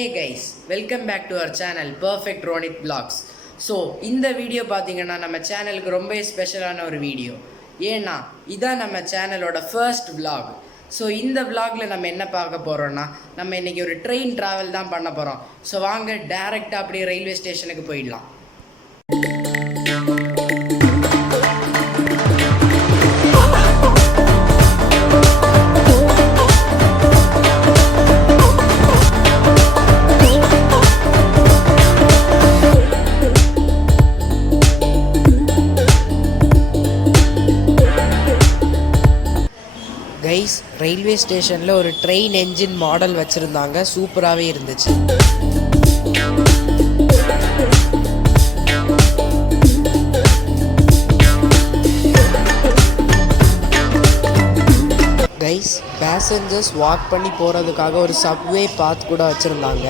Hey guys, welcome back to our channel Perfect Ronit Vlogs. So இந்த video பார்த்தீங்கன்னா நம்ம சேனலுக்கு ரொம்ப ஸ்பெஷலான ஒரு வீடியோ. ஏன்னா இதான் நம்ம சேனலோட ஃபர்ஸ்ட் vlog. ஸோ இந்த vlogல நம்ம என்ன பார்க்க போகிறோன்னா நம்ம இன்றைக்கி ஒரு ட்ரெயின் ட்ராவல் தான் பண்ண போகிறோம். ஸோ வாங்க டேரெக்டாக அப்படியே ரயில்வே ஸ்டேஷனுக்கு போயிடலாம். கைஸ், ரயில்வே ஸ்டேஷனில் ஒரு ட்ரெயின் என்ஜின் மாடல் வச்சுருந்தாங்க. சூப்பராகவே இருந்துச்சு. கைஸ், பேசஞ்சர்ஸ் வாக் பண்ணி போகிறதுக்காக ஒரு சப்வே பாத் கூட வச்சுருந்தாங்க.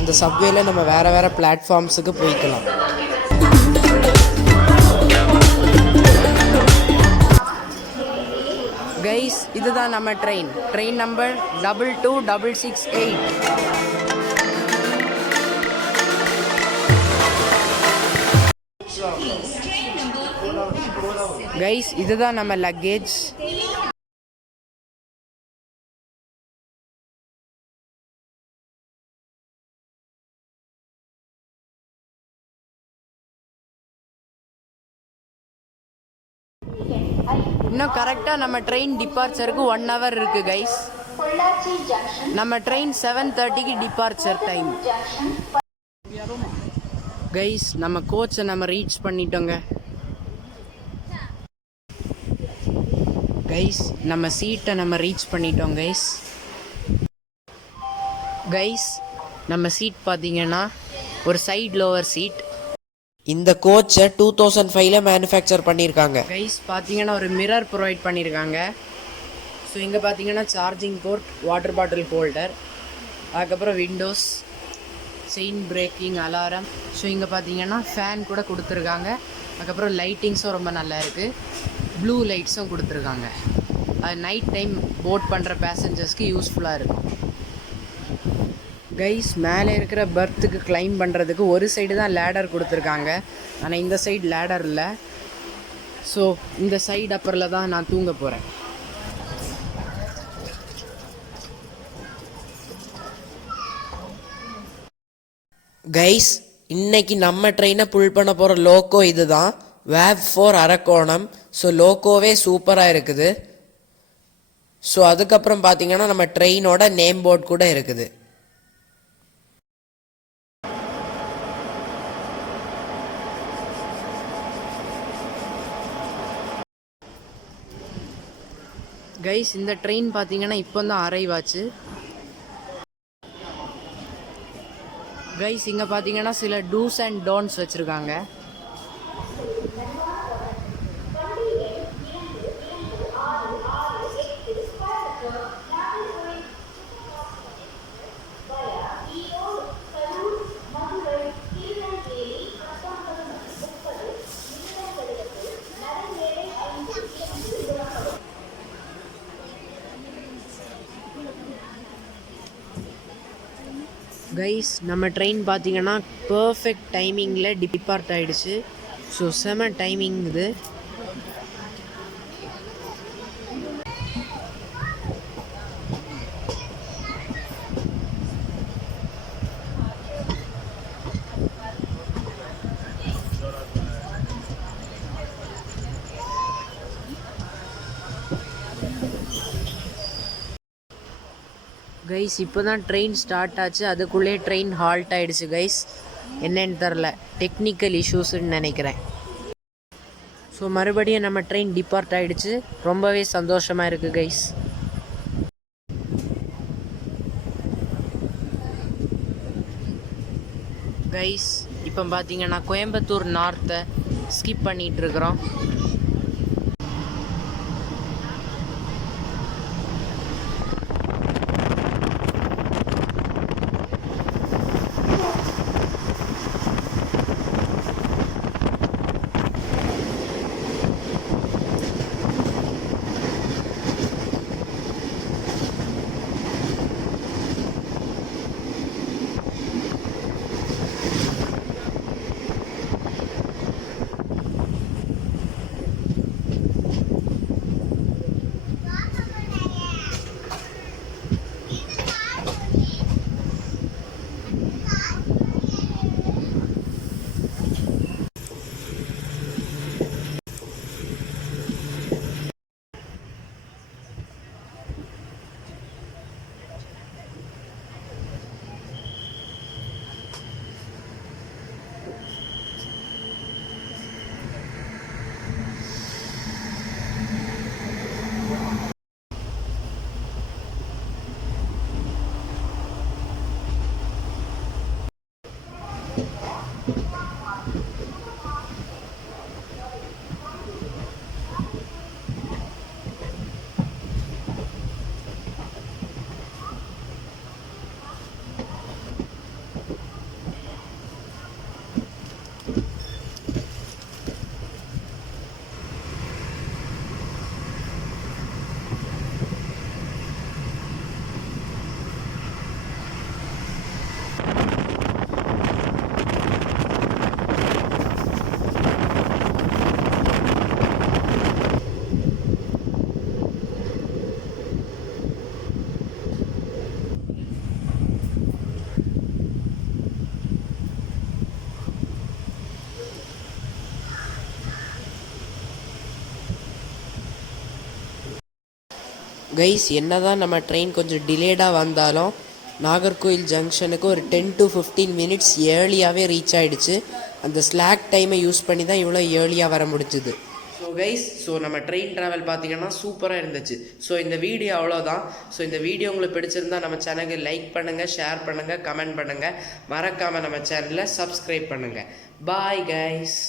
அந்த சப்வேல நம்ம வேறு பிளாட்ஃபார்ம்ஸுக்கு போய்க்கலாம். கைஸ், இதுதான் நம்ம ட்ரெயின் நம்பர் 22668. கைஸ், இதுதான் நம்ம லக்கேஜ். இன்னும் கரெக்டாக நம்ம ட்ரெயின் டிபார்ச்சருக்கு 1 hour இருக்குது கைஸ். நம்ம ட்ரெயின் 7:30க்கு டிபார்ச்சர் டைம். கைஸ், நம்ம கோச்சை நம்ம ரீச் பண்ணிட்டோங்க. கைஸ், நம்ம சீட்டை நம்ம ரீச் பண்ணிட்டோம் கைஸ். கைஸ், நம்ம சீட் பார்த்தீங்கன்னா ஒரு சைட் லோவர் சீட். இந்த கோச்சை 2005ல் மேனுஃபேக்சர் பண்ணியிருக்காங்க. கைஸ், பார்த்தீங்கன்னா ஒரு மிரர் ப்ரொவைட் பண்ணியிருக்காங்க. ஸோ இங்கே பார்த்தீங்கன்னா charging port, water bottle holder, அதுக்கப்புறம் windows, chain breaking, alarm. So இங்கே பார்த்தீங்கன்னா ஃபேன் கூட கொடுத்துருக்காங்க. அதுக்கப்புறம் லைட்டிங்ஸும் ரொம்ப நல்லா இருக்குது. ப்ளூ லைட்ஸும் கொடுத்துருக்காங்க. அது நைட் டைம் போட் பண்ணுற பேசஞ்சர்ஸ்க்கு யூஸ்ஃபுல்லாக இருக்கும். கைஸ், மேலே இருக்கிற பர்த்துக்கு கிளைம் பண்ணுறதுக்கு ஒரு சைடு தான் லேடர் கொடுத்துருக்காங்க. ஆனால் இந்த சைடு லேடர் இல்லை. ஸோ இந்த சைடு அப்பரில் தான் நான் தூங்க போகிறேன். கைஸ், இன்னைக்கு நம்ம ட்ரெயினை புல் பண்ண போகிற லோக்கோ இது தான், WAV4 அரக்கோணம். ஸோ லோக்கோவே சூப்பராக இருக்குது. ஸோ அதுக்கப்புறம் பார்த்தீங்கன்னா நம்ம ட்ரெயினோட நேம் போர்ட் கூட இருக்குது. கைஸ், இந்த ட்ரெயின் பார்த்தீங்கன்னா இப்போ தான் அரைவ் ஆச்சு. கைஸ், இங்கே பார்த்தீங்கன்னா சில டூஸ் அண்ட் டோன்ட்ஸ் வச்சுருக்காங்க. கைஸ், நம்ம ட்ரெயின் பார்த்தீங்கன்னா பர்ஃபெக்ட் டைமிங்கில் டிபார்ட் ஆகிடுச்சு. ஸோ செம டைமிங் இது. கைஸ், இப்போ தான் ட்ரெயின் ஸ்டார்ட் ஆச்சு. அதுக்குள்ளே ட்ரெயின் ஹால்ட் ஆகிடுச்சு கைஸ். என்னன்னு தெரில, டெக்னிக்கல் இஷ்யூஸ்ன்னு நினைக்கிறேன். ஸோ மறுபடியும் நம்ம ட்ரெயின் டிபார்ட் ஆகிடுச்சு. ரொம்பவே சந்தோஷமாக இருக்குது கைஸ். கைஸ், இப்போ பார்த்தீங்கன்னா கோயம்புத்தூர் நார்த்தை ஸ்கிப் பண்ணிகிட்ருக்குறோம். கைஸ் என்னதான் நம்ம ட்ரெயின் கொஞ்சம் டிலேடாக வந்தாலும் நாகர்கோயில் ஜங்ஷனுக்கு ஒரு 10 to 15 மினிட்ஸ் ஏர்லியாகவே ரீச் ஆகிடுச்சு. அந்த ஸ்லாக் டைமை யூஸ் பண்ணி தான் இவ்வளோ ஏர்லியாக வர முடிஞ்சுது. ஸோ கைஸ், நம்ம ட்ரெயின் ட்ராவல் பார்த்தீங்கன்னா சூப்பராக இருந்துச்சு. ஸோ இந்த வீடியோ அவ்வளோதான். ஸோ இந்த வீடியோ உங்களுக்கு பிடிச்சிருந்தா நம்ம சேனலுக்கு லைக் பண்ணுங்கள், ஷேர் பண்ணுங்கள், கமெண்ட் பண்ணுங்கள், மறக்காமல் நம்ம சேனலை சப்ஸ்கிரைப் பண்ணுங்கள். Bye guys.